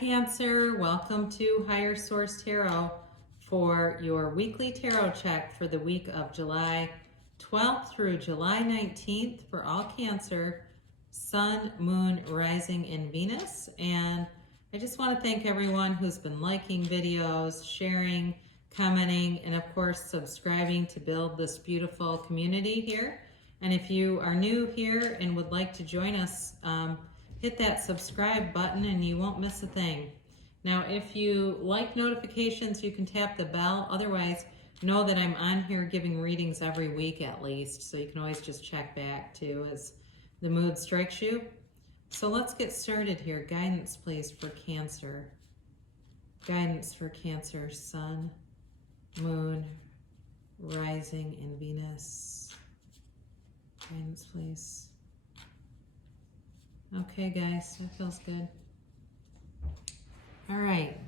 Cancer. Welcome to Higher Source Tarot for your weekly tarot check for the week of July 12th through July 19th for all Cancer, Sun, Moon, Rising, and Venus. And I just want to thank everyone who's been liking videos, sharing, commenting, and of course subscribing to build this beautiful community here. And if you are new here and would like to join us, hit that subscribe button and you won't miss a thing. Now, if you like notifications, you can tap the bell. Otherwise, know that I'm on here giving readings every week at least, so you can always just check back too as the mood strikes you. So let's get started here. Guidance, please, for Cancer. Guidance for Cancer, Sun, Moon, Rising, and Venus. Guidance, please. Okay, guys, that feels good. All right.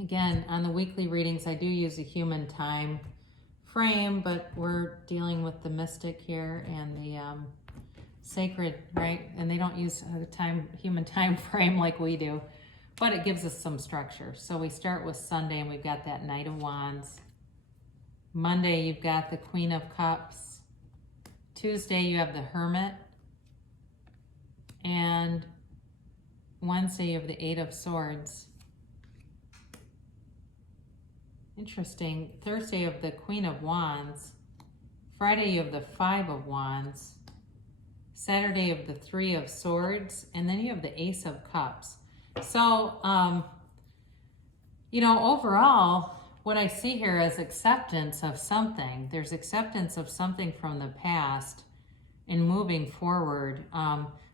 Again, on the weekly readings, I do use a human time frame, but we're dealing with the mystic here and the sacred, right? And they don't use a human time frame like we do, but it gives us some structure. So we start with Sunday, and we've got that Knight of Wands. Monday, you've got the Queen of Cups. Tuesday, you have the Hermit. And Wednesday, you have the Eight of Swords. Interesting. Thursday, you have the Queen of Wands. Friday, you have the Five of Wands. Saturday, you have the Three of Swords. And then you have the Ace of Cups. So, overall, what I see here is acceptance of something. There's acceptance of something from the past and moving forward.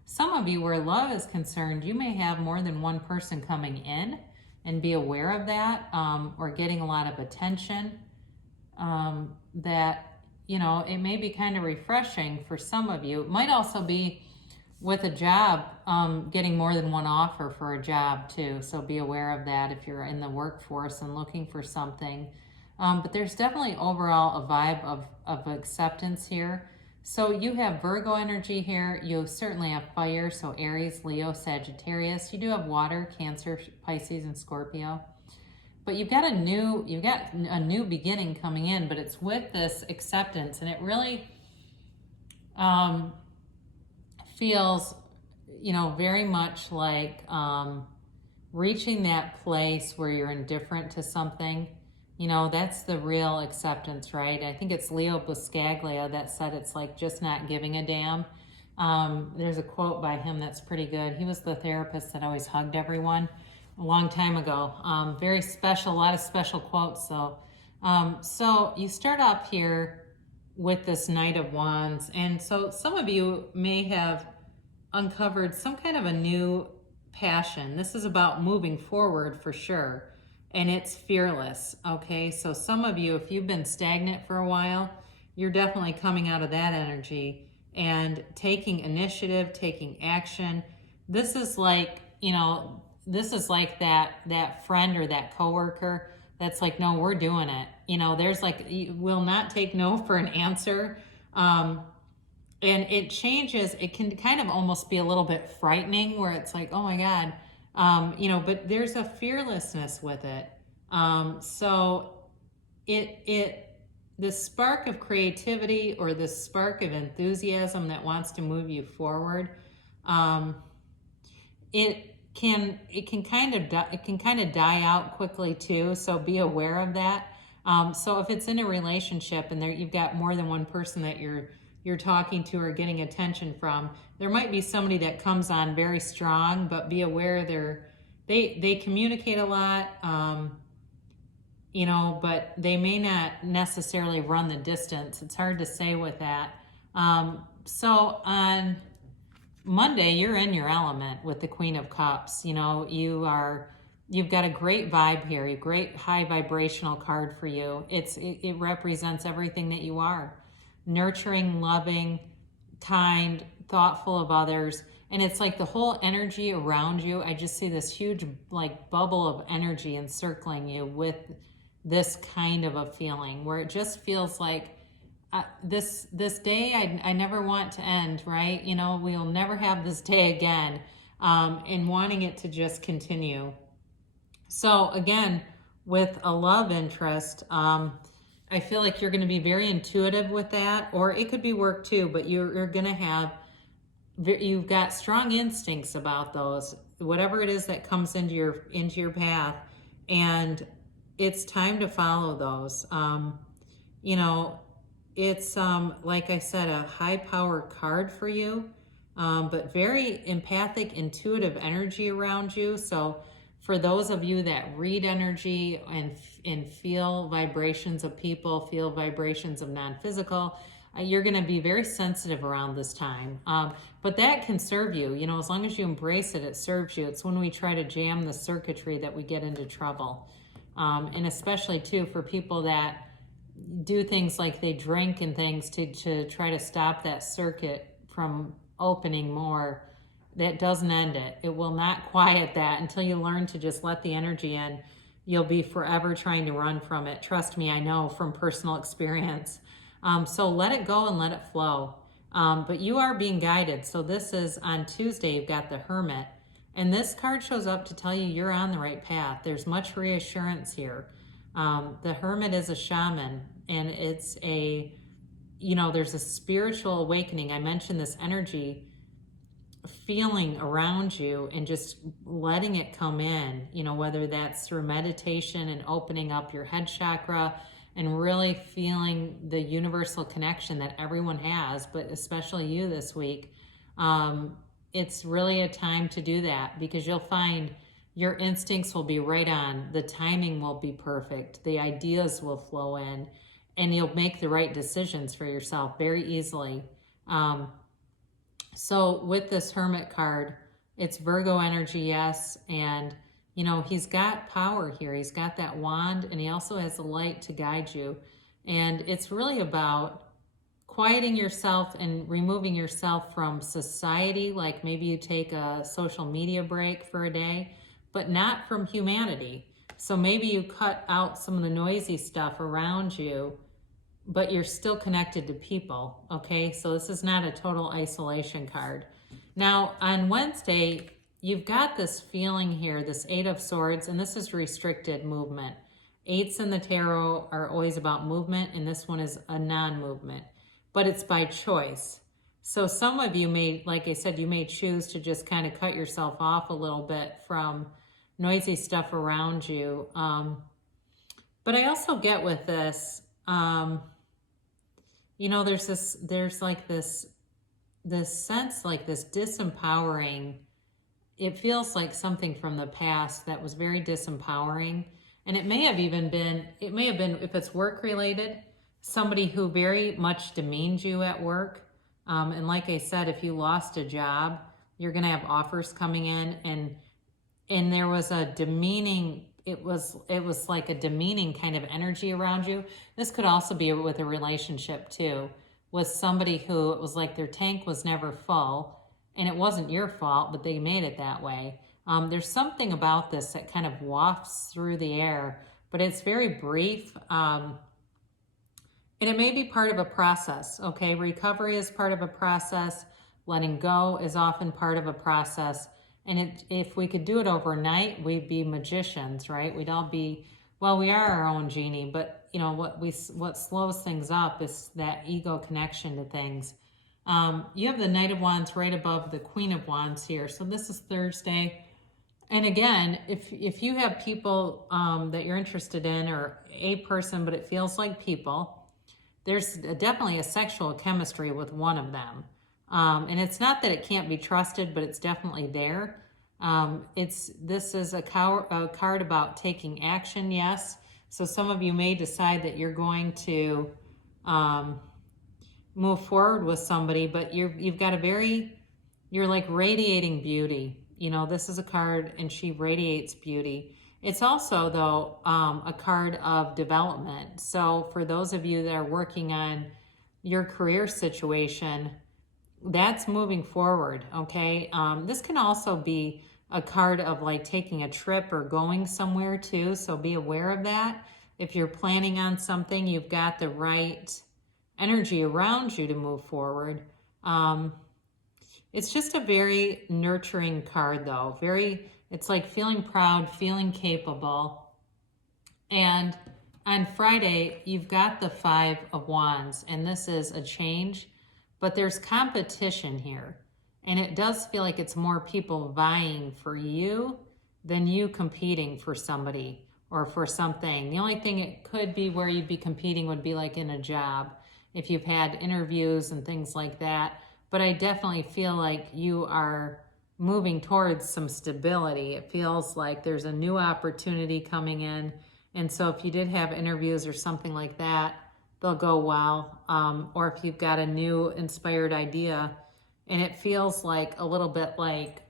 Some of you, where love is concerned, you may have more than one person coming in and be aware of that, or getting a lot of attention. That, it may be kind of refreshing for some of you. It might also be with a job, getting more than one offer for a job too. So be aware of that if you're in the workforce and looking for something. But there's definitely overall a vibe of acceptance here. So you have Virgo energy here. You certainly have fire, so Aries, Leo, Sagittarius. You do have water, Cancer, Pisces, and Scorpio. But you've got a new beginning coming in, but it's with this acceptance, and it really feels, very much like reaching that place where you're indifferent to something. That's the real acceptance, right? I think it's Leo Buscaglia that said it's like just not giving a damn. There's a quote by him that's pretty good. He was the therapist that always hugged everyone a long time ago. Very special, a lot of special quotes. So you start off here with this Knight of Wands. And so some of you may have uncovered some kind of a new passion. This is about moving forward for sure. And it's fearless, okay? So some of you, if you've been stagnant for a while, you're definitely coming out of that energy and taking initiative, taking action. This is like, that friend or that coworker that's like, no, we're doing it. There's like, will not take no for an answer. And it changes. It can kind of almost be a little bit frightening where it's like, oh my God. But there's a fearlessness with it. So the spark of creativity or the spark of enthusiasm that wants to move you forward, it can kind of die out quickly too. So be aware of that. So if it's in a relationship and you've got more than one person that you're talking to or getting attention from, there might be somebody that comes on very strong, but be aware they communicate a lot, but they may not necessarily run the distance. It's hard to say with that. So on Monday, you're in your element with the Queen of Cups. You've got a great vibe here, a great high vibrational card for you. It represents everything that you are. Nurturing, loving, kind, thoughtful of others. And it's like the whole energy around you. I just see this huge like bubble of energy encircling you with this kind of a feeling where it just feels like this day I never want to end, right? We'll never have this day again. and wanting it to just continue. So again, with a love interest, I feel like you're going to be very intuitive with that, or it could be work too, but you're going to have, you've got strong instincts about those, whatever it is that comes into your path, and it's time to follow those. You know, it's like I said, a high power card for you, but very empathic, intuitive energy around you. So for those of you that read energy and feel vibrations of people, feel vibrations of non-physical, you're going to be very sensitive around this time. But that can serve you, you know, as long as you embrace it, it serves you. It's when we try to jam the circuitry that we get into trouble. And especially too for people that do things like they drink and things to try to stop that circuit from opening more. That doesn't end it. It will not quiet that until you learn to just let the energy in. You'll be forever trying to run from it. Trust me, I know from personal experience. So let it go and let it flow. But you are being guided. So this is on Tuesday, you've got the Hermit. And this card shows up to tell you you're on the right path. There's much reassurance here. The Hermit is a shaman, and it's a, you know, there's a spiritual awakening. I mentioned this energy feeling around you and just letting it come in, you know, whether that's through meditation and opening up your head chakra and really feeling the universal connection that everyone has, but especially you this week. It's really a time to do that, because you'll find your instincts will be right on. The timing will be perfect. The ideas will flow in, and you'll make the right decisions for yourself very easily. So with this Hermit card, it's Virgo energy, yes. And, you know, he's got power here. He's got that wand, and he also has the light to guide you. And it's really about quieting yourself and removing yourself from society. Like maybe you take a social media break for a day, but not from humanity. So maybe you cut out some of the noisy stuff around you, but you're still connected to people, okay? So this is not a total isolation card. Now, on Wednesday, you've got this feeling here, this Eight of Swords, and this is restricted movement. Eights in the tarot are always about movement, and this one is a non-movement, but it's by choice. So some of you may, like I said, you may choose to just kind of cut yourself off a little bit from noisy stuff around you. But I also get with this, you know, there's like this sense, like this disempowering. It feels like something from the past that was very disempowering. And it may have been, if it's work related, somebody who very much demeaned you at work. And like I said, if you lost a job, you're going to have offers coming in, and there was a demeaning, it was like a demeaning kind of energy around you. This could also be with a relationship too, with somebody who it was like their tank was never full, and it wasn't your fault, but they made it that way. There's something about this that kind of wafts through the air, but it's very brief. And it may be part of a process, okay? Recovery is part of a process. Letting go is often part of a process. And if we could do it overnight, we'd be magicians, right? We'd all be, well, we are our own genie, but you know, what slows things up is that ego connection to things. You have the Knight of Wands right above the Queen of Wands here. So this is Thursday. And again, if you have people that you're interested in, or a person, but it feels like people, there's definitely a sexual chemistry with one of them. And it's not that it can't be trusted, but it's definitely there. This is a card about taking action, yes. So some of you may decide that you're going to move forward with somebody, but you've got you're like radiating beauty. You know, this is a card, and she radiates beauty. It's also, though, a card of development. So for those of you that are working on your career situation, that's moving forward, okay? This can also be a card of like taking a trip or going somewhere too, so be aware of that. If you're planning on something, you've got the right energy around you to move forward. It's just a very nurturing card though. It's like feeling proud, feeling capable. And on Friday, you've got the Five of Wands, and this is a change, but there's competition here. And it does feel like it's more people vying for you than you competing for somebody or for something. The only thing it could be where you'd be competing would be like in a job, if you've had interviews and things like that. But I definitely feel like you are moving towards some stability. It feels like there's a new opportunity coming in. And so if you did have interviews or something like that, they'll go well. Or if you've got a new inspired idea, and it feels like a little bit like,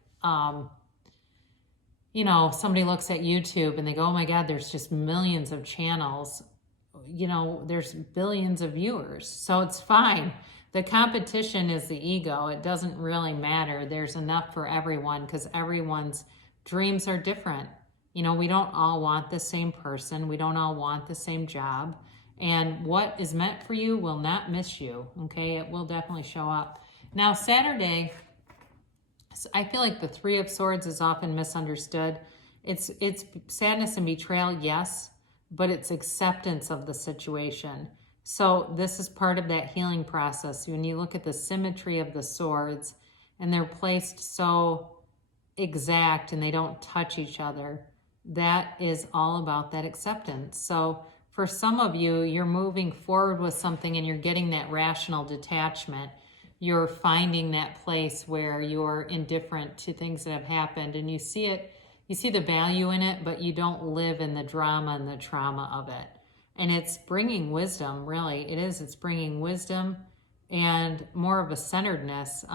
you know, somebody looks at YouTube and they go, oh my God, there's just millions of channels. You know, there's billions of viewers. So it's fine. The competition is the ego. It doesn't really matter. There's enough for everyone because everyone's dreams are different. You know, we don't all want the same person. We don't all want the same job. And what is meant for you will not miss you, okay? It will definitely show up. Now, Saturday, I feel like the Three of Swords is often misunderstood. It's sadness and betrayal, yes, but it's acceptance of the situation. So this is part of that healing process. When you look at the symmetry of the swords, and they're placed so exact and they don't touch each other, that is all about that acceptance. So for some of you, you're moving forward with something and you're getting that rational detachment. You're finding that place where you're indifferent to things that have happened, and you see the value in it, but you don't live in the drama and the trauma of it. And it's bringing wisdom, really. It is. It's bringing wisdom and more of a centeredness.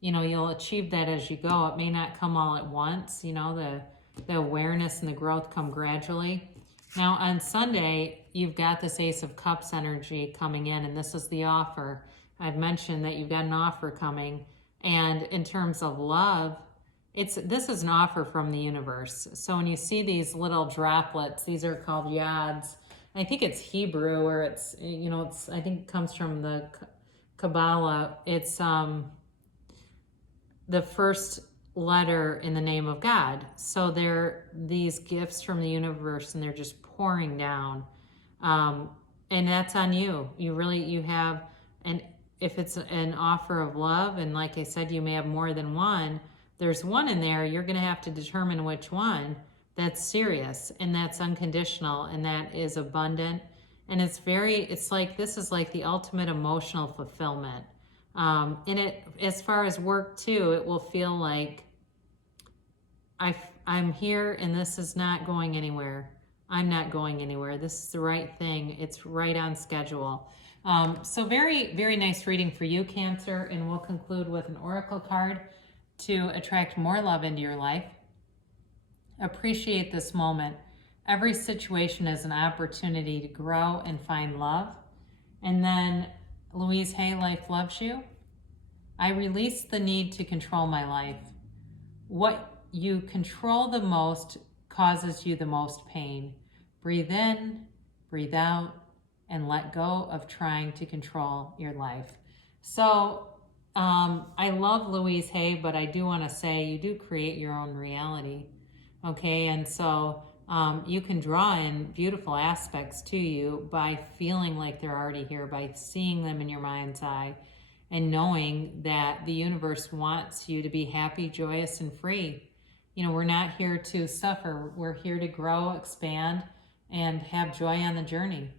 You know, you'll achieve that as you go. It may not come all at once. You know, the awareness and the growth come gradually. Now, on Sunday, you've got this Ace of Cups energy coming in, and this is the offer. I've mentioned that you've got an offer coming. And in terms of love, this is an offer from the universe. So when you see these little droplets, these are called yads. I think it's Hebrew, or it's, you know, I think it comes from the Kabbalah. It's the first letter in the name of God. So they're these gifts from the universe, and they're just pouring down. And that's on you. You have, and if it's an offer of love, and like I said, you may have more than one, there's one in there, you're going to have to determine which one that's serious and that's unconditional and that is abundant. And it's like, this is like the ultimate emotional fulfillment. And it, as far as work too, it will feel like I'm here and this is not going anywhere. I'm not going anywhere. This is the right thing. It's right on schedule. So very, very nice reading for you, Cancer. And we'll conclude with an oracle card to attract more love into your life. Appreciate this moment. Every situation is an opportunity to grow and find love. And then Louise Hay, life loves you. I release the need to control my life. What you control the most causes you the most pain. Breathe in, breathe out, and let go of trying to control your life. So I love Louise Hay, but I do want to say you do create your own reality. Okay, and so you can draw in beautiful aspects to you by feeling like they're already here, by seeing them in your mind's eye, and knowing that the universe wants you to be happy, joyous, and free. You know, we're not here to suffer. We're here to grow, expand, and have joy on the journey.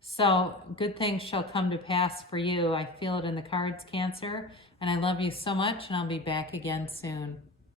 So good things shall come to pass for you. I feel it in the cards, Cancer, and I love you so much, and I'll be back again soon.